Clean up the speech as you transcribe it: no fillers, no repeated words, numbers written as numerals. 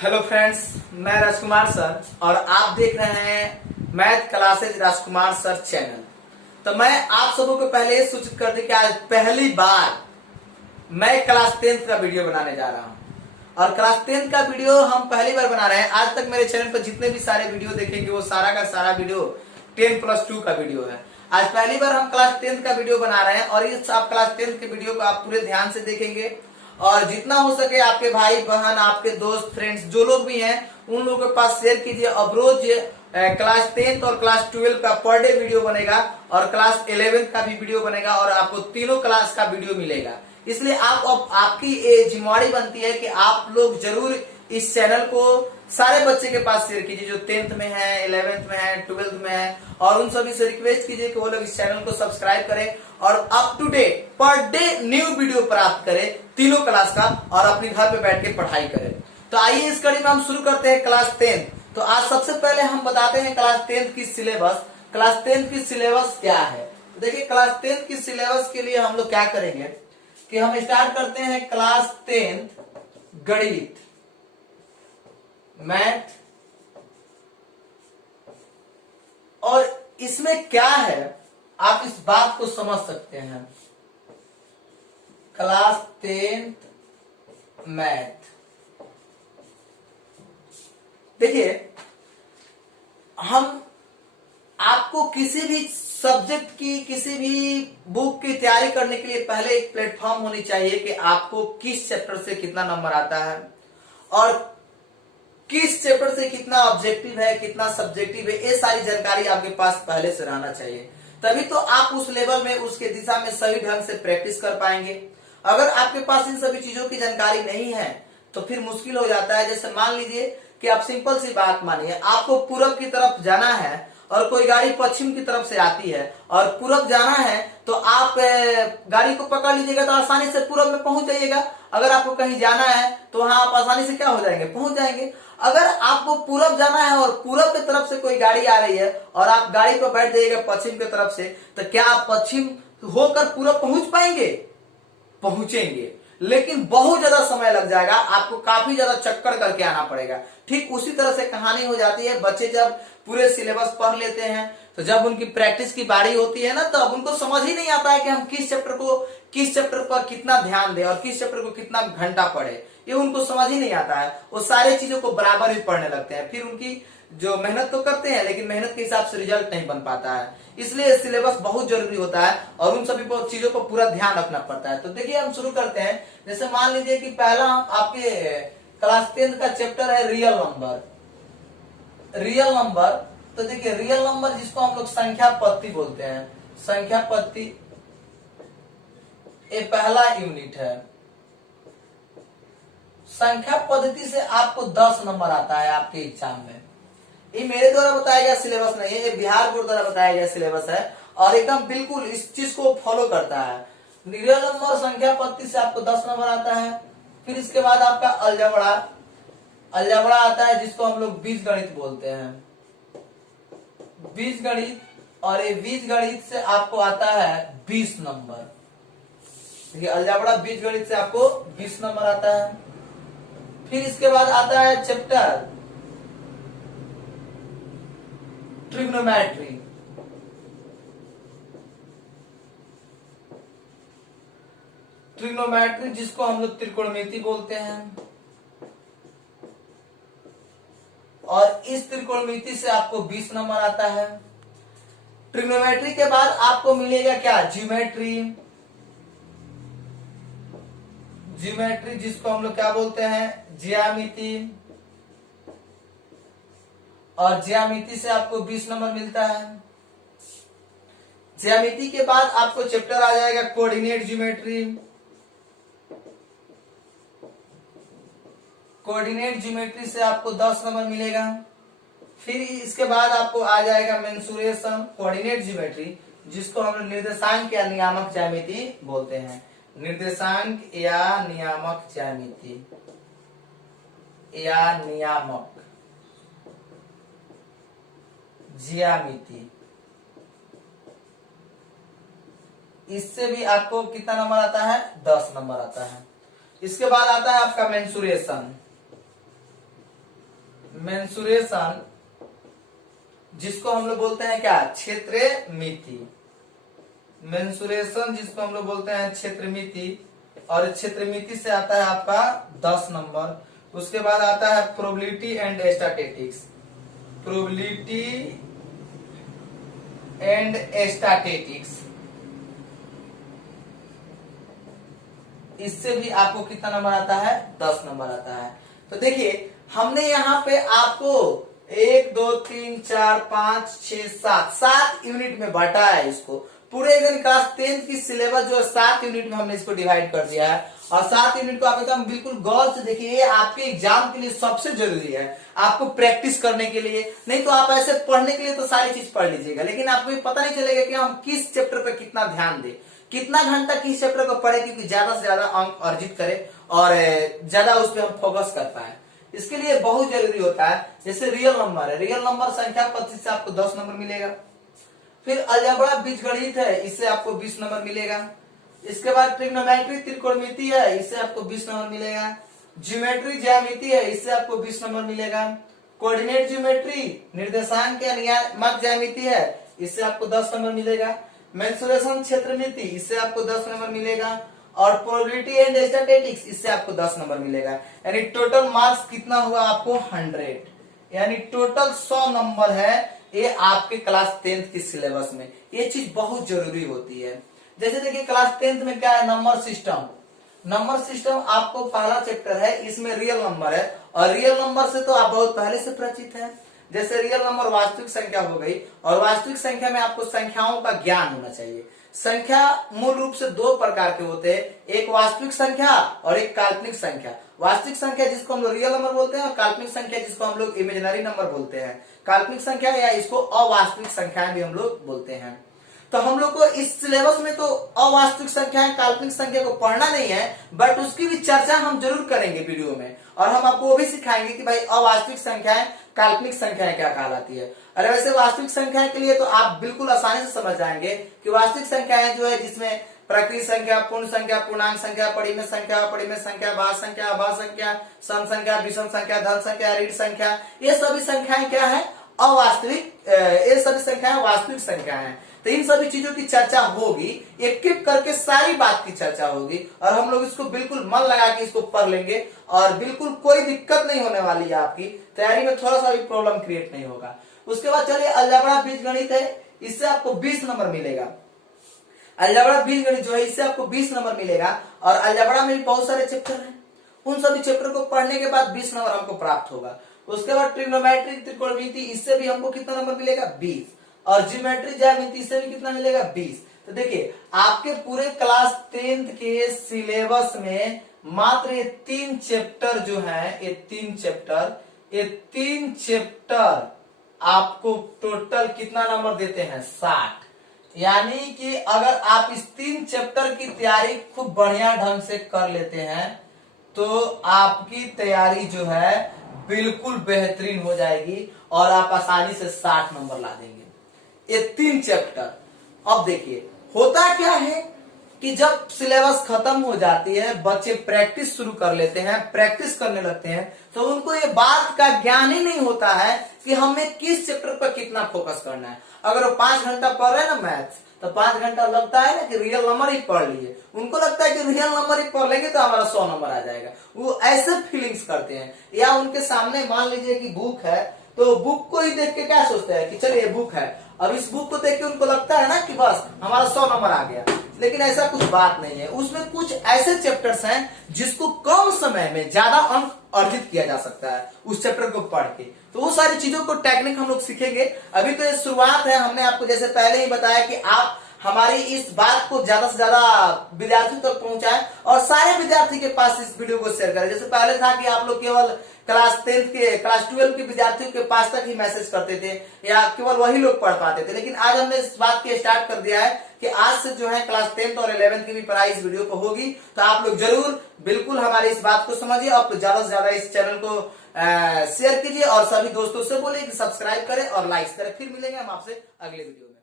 Hello friends, मैं राजकुमार sir और आप देख रहे हैं मैथ क्लासेज राजकुमार सर चैनल। तो मैं आप सबों को पहले ये सूचित कर दूं कि आज पहली बार मैं क्लास 10th का वीडियो बनाने जा रहा हूं और क्लास 10th का वीडियो हम पहली बार बना रहे हैं। आज तक मेरे चैनल पर जितने भी सारे वीडियो देखेंगे वो सारा का सारा वीडियो 10+2 का वीडियो है। आज पहली बार हम क्लास 10th का वीडियो बना रहे हैं और इस आप क्लास 10th के वीडियो को आप पूरे ध्यान से देखेंगे और जितना हो सके आपके भाई बहन, आपके दोस्त, फ्रेंड्स जो लोग भी हैं उन लोगों के पास शेयर कीजिए। अब रोज क्लास 10th और क्लास 12 का पर डे वीडियो बनेगा और क्लास 11th का भी वीडियो बनेगा और आपको तीनों क्लास का वीडियो मिलेगा। इसलिए आपकी जिम्मेवारी बनती है कि आप लोग जरूर इस चैनल को सारे बच्चे के पास शेयर कीजिए जो 10th में है, 11th में है, 12th में है और उन सभी से रिक्वेस्ट कीजिए कि वो लोग इस चैनल को सब्सक्राइब करें और up to date per day new video प्राप्त करें तीनों क्लास का और अपने घर पे बैठ के पढ़ाई करें। तो आइए इस कड़ी में हम शुरू करते हैं क्लास 10th। तो आज सबसे पहले हम बताते हैं क्लास 10th की सिलेबस। क्लास 10th की सिलेबस क्या है? तो देखिए क्लास 10th की सिलेबस के लिए हम लोग क्या करेंगे कि हम स्टार्ट करते हैं क्लास 10th गणित, मैथ। और इसमें क्या है आप इस बात को समझ सकते हैं। क्लास 10th मैथ, देखिए हम आपको किसी भी सब्जेक्ट की किसी भी बुक की तैयारी करने के लिए पहले एक प्लेटफॉर्म होनी चाहिए कि आपको किस चैप्टर से कितना नंबर आता है और किस चैप्टर से कितना ऑब्जेक्टिव है, कितना सब्जेक्टिव है, ये सारी जानकारी आपके पास पहले से रहना चाहिए। तभी तो आप उस लेवल में उसके दिशा में सही ढंग से प्रैक्टिस कर पाएंगे। अगर आपके पास इन सभी चीजों की जानकारी नहीं है तो फिर मुश्किल हो जाता है। जैसे मान लीजिए कि आप सिंपल सी बात मानिए, आपको पूरब की तरफ जाना है और कोई गाड़ी पश्चिम की तरफ से आती है और पूरब जाना है तो आप गाड़ी को पकड़ लीजिएगा तो आसानी से पूरब में पहुंच जाइएगा। अगर आपको कहीं जाना है तो वहां आप आसानी से क्या हो जाएंगे, पहुंच जाएंगे। अगर आपको पूरब जाना है और पूरब की तरफ से कोई गाड़ी आ रही है और आप गाड़ी पर बैठ जाइएगा पश्चिम की तरफ से, तो क्या आप पश्चिम होकर पूरब पहुंच पाएंगे? पहुंचेंगे, लेकिन बहुत ज्यादा समय लग जाएगा, आपको काफी ज्यादा चक्कर करके आना पड़ेगा। ठीक उसी तरह से कहानी हो जाती है। बच्चे जब पूरे सिलेबस पढ़ लेते हैं तो जब उनकी प्रैक्टिस की बारी होती है ना, तो अब उनको समझ ही नहीं आता है कि हम किस चैप्टर पर कितना ध्यान दें और किस चैप्टर को कितना घंटा पढ़े। ये उनको समझ ही नहीं आता है। वो सारे चीजों को बराबर ही पढ़ने लगते हैं, फिर उनकी जो मेहनत तो करते हैं लेकिन मेहनत के हिसाब से रिजल्ट नहीं बन पाता है। इसलिए सिलेबस बहुत जरूरी होता है और उन सभी चीजों पर पूरा ध्यान रखना पड़ता है। तो देखिए हम शुरू करते हैं। जैसे मान लीजिए कि पहला आपके क्लास 10th का चैप्टर है रियल नंबर। रियल नंबर, तो देखिए रियल नंबर जिसको हम लोग संख्या पत्ती बोलते हैं, संख्या पत्ती ये पहला यूनिट है। संख्या पद्धति से आपको 10 नंबर आता है आपके एग्जाम में। ये मेरे द्वारा बताया गया सिलेबस नहीं है, ये बिहार बोर्ड द्वारा बताया गया सिलेबस है और एकदम बिल्कुल इस चीज को फॉलो करता है। रियल नंबर संख्या पद्धति से आपको 10 नंबर आता है। फिर इसके बाद आपका अलजबड़ा आता है जिसको हम लोग बीज गणित बोलते हैं, बीज गणित। और ये बीज गणित से आपको आता है 20 नंबर। देखिए अलजबड़ा बीज गणित से आपको 20 नंबर आता है। फिर इसके बाद आता है चैप्टर ट्रिग्नोमेट्री। ट्रिग्नोमेट्री जिसको हम लोग त्रिकोणमिति बोलते हैं और इस त्रिकोणमिति से आपको 20 नंबर आता है। ट्रिग्नोमेट्री के बाद आपको मिलेगा क्या, ज्योमेट्री। ज्योमेट्री जिसको हम लोग क्या बोलते हैं, ज्यामिति। और ज्यामिति से आपको 20 नंबर मिलता है। ज्यामिति के बाद आपको चैप्टर आ जाएगा कोऑर्डिनेट ज्योमेट्री। कोऑर्डिनेट ज्योमेट्री से आपको 10 नंबर मिलेगा। फिर इसके बाद आपको आ जाएगा मेंसुरेशन कोऑर्डिनेट ज्योमेट्री जिसको हम निर्देशांक या नियामक ज्यामिति बोलते हैं। निर्देशांक या नियामक ज्यामिति या नियामक ज्यामिति, इससे भी आपको कितना नंबर आता है, 10 नंबर आता है। इसके बाद आता है आपका मेंसुरेशन। मेंसुरेशन, जिसको हम लोग बोलते हैं क्या, क्षेत्रमिति। मेंसुरेशन जिसको हम लोग बोलते हैं क्षेत्रमिति, और क्षेत्रमिति से आता है आपका 10 नंबर। उसके बाद आता है probability and statistics. Probability and statistics, इससे भी आपको कितना नंबर आता है, 10 नंबर आता है। तो देखिए हमने यहाँ पे आपको 1 2 3 4 5 6 7 यूनिट में बांटा है इसको। पूरे क्लास 10th की सिलेबस जो है 7 यूनिट में हमने इसको डिवाइड कर दिया है, और 7 यूनिट को आप एकदम बिल्कुल गौर से देखिए। ये आपके एग्जाम के लिए सबसे जरूरी है, आपको प्रैक्टिस करने के लिए। नहीं तो आप ऐसे पढ़ने के लिए तो सारी चीज पढ़ लीजिएगा, लेकिन आपको ये पता नहीं चलेगा कि हम किस चैप्टर पे कितना ध्यान दें, कितना घंटा किस चैप्टर को पढ़े, क्योंकि ज्यादा से ज्यादा अंक अर्जित करे और ज्यादा उस पर हम फोकस कर पाए। इसके लिए बहुत जरूरी होता है। जैसे रियल नंबर है, रियल नंबर संख्या पद्धति से आपको 10 नंबर मिलेगा। फिर अलजेब्रा बीजगणित है, इससे आपको 20 नंबर मिलेगा। इसके बाद ट्रिग्नोमेट्री त्रिकोणमिति है, इससे आपको 20 नंबर मिलेगा। ज्योमेट्री ज्यामिति है, इससे आपको 20 नंबर मिलेगा। कोऑर्डिनेट ज्योमेट्री निर्देशांक या नियामक ज्यामिति है, इससे आपको 10 नंबर मिलेगा। मेंसुरेशन क्षेत्रमिति, इससे आपको 10 नंबर मिलेगा। और प्रोबेबिलिटी एंड स्टैटिस्टिक्स, इससे आपको 10 नंबर मिलेगा। यानी टोटल मार्क्स कितना हुआ आपको 100, यानी टोटल 100 नंबर है ये आपके क्लास 10th की सिलेबस में। ये चीज बहुत जरूरी होती है। जैसे देखिए क्लास 10th में क्या है, नंबर सिस्टम। नंबर सिस्टम आपको पहला चैप्टर है, इसमें रियल नंबर है, और रियल नंबर से तो आप बहुत पहले से परिचित हैं। जैसे रियल नंबर वास्तविक संख्या हो गई, और वास्तविक संख्या में आपको संख्याओं का ज्ञान होना चाहिए। संख्या मूल रूप से 2 प्रकार के होते हैं, एक वास्तविक संख्या और एक काल्पनिक संख्या। वास्तविक संख्या जिसको हम लोग रियल नंबर बोलते हैं, और काल्पनिक संख्या जिसको हम लोग इमेजिनरी नंबर बोलते हैं। काल्पनिक संख्या या इसको अवास्तविक संख्याएं भी हम लोग बोलते हैं। तो हम लोग को इस सिलेबस में तो अवास्तविक संख्याएं, काल्पनिक संख्या को पढ़ना नहीं है, बट उसकी भी चर्चा हम जरूर करेंगे वीडियो में, और हम आपको वो भी सिखाएंगे कि भाई अवास्तविक संख्याएं, काल्पनिक संख्याएं क्या कहलाती है। अरे वैसे वास्तविक संख्याएं के लिए तो आप बिल्कुल आसानी से समझ जाएंगे कि वास्तविक संख्याएं जो है जिसमें प्रकृत संख्या, पूर्ण संख्या, पूर्णांक संख्या, परिमेय संख्या, अपरिमेय संख्या, भाज्य संख्या, अभाज्य संख्या, सम संख्या, विषम संख्या, धन संख्या, ऋण संख्या, ये सभी संख्याएं क्या है, अवास्तविक। ये सभी संख्याएं वास्तविक संख्या हैं। तो इन सभी चीजों की चर्चा होगी, एक एक करके सारी बात की चर्चा होगी, और हम लोग इसको बिल्कुल मन लगा के इसको पढ़ लेंगे, और बिल्कुल कोई दिक्कत नहीं होने वाली है। आपकी तैयारी में थोड़ा सा भी प्रॉब्लम क्रिएट नहीं होगा। उसके बाद चलिए अलजेब्रा बीजगणित है, इससे आपको 20 नंबर मिलेगा। अलजेब्रा बीजगणित जो है इससे आपको 20 नंबर मिलेगा, और अलजेब्रा में भी बहुत सारे चैप्टर हैं, उन सभी चैप्टर को पढ़ने के बाद 20 नंबर हमको प्राप्त होगा। उसके बाद ट्रिग्नोमेट्री त्रिकोणमिति, इससे भी हमको कितना नंबर मिलेगा, 20। और ज्योमेट्री ज्यामिति से भी कितना मिलेगा, 20। तो देखिए आपके पूरे क्लास 10th के सिलेबस में मात्र ये 3 चैप्टर जो है, ये 3 चैप्टर आपको टोटल कितना नंबर देते हैं, 60। यानी कि अगर आप इस 3 चैप्टर की तैयारी खूब बढ़िया ढंग से कर लेते हैं तो आपकी तैयारी जो है बिल्कुल बेहतरीन हो जाएगी, और आप आसानी से 60 नंबर ला देंगे। ये 3 चैप्टर। अब देखिए होता क्या है कि जब सिलेबस खत्म हो जाती है, बच्चे प्रैक्टिस शुरू कर लेते हैं, प्रैक्टिस करने लगते हैं, तो उनको ये बात का ज्ञान ही नहीं होता है कि हमें किस चैप्टर पर कितना फोकस करना है। अगर वो 5 घंटा पढ़ रहे हैं ना मैथ्स, तो 5 घंटा लगता है ना कि रियल नंबर ही पढ़ लिए, उनको लगता है कि रियल नंबर ही पढ़ लेंगे तो हमारा 100 नंबर आ जाएगा। वो ऐसे फीलिंग्स करते हैं। या उनके सामने मान लीजिए कि बुक है, तो बुक को ही देख के क्या सोचते हैं कि चलिए बुक है, अब इस बुक को देख के उनको लगता है ना कि बस हमारा 100 नंबर आ गया। लेकिन ऐसा कुछ बात नहीं है, उसमें कुछ ऐसे चैप्टर्स हैं जिसको कम समय में ज्यादा अंक अर्जित किया जा सकता है उस चैप्टर को पढ़ के। तो वो सारी चीजों को टेक्निक हम लोग सीखेंगे। अभी तो ये शुरुआत है। हमने आपको जैसे पहले ही बताया कि आप हमारी इस बात को ज्यादा से ज्यादा विद्यार्थियों तक पहुंचाएं, और सारे विद्यार्थी के पास इस वीडियो को शेयर करें। जैसे पहले था कि आप लोग केवल क्लास 10th के, क्लास 12 के विद्यार्थियों के पास तक ही मैसेज करते थे, या केवल वही लोग पढ़ पाते थे। लेकिन आज हमने इस बात की स्टार्ट कर दिया है कि आज से जो है क्लास 10th और 11th की भी पढ़ाई इस वीडियो को होगी। तो आप लोग जरूर बिल्कुल हमारी इस बात को समझिए, और ज्यादा से ज्यादा इस चैनल को शेयर कीजिए, और सभी दोस्तों से बोलिए कि सब्सक्राइब करें और लाइक करें। फिर मिलेंगे हम आपसे अगले वीडियो में।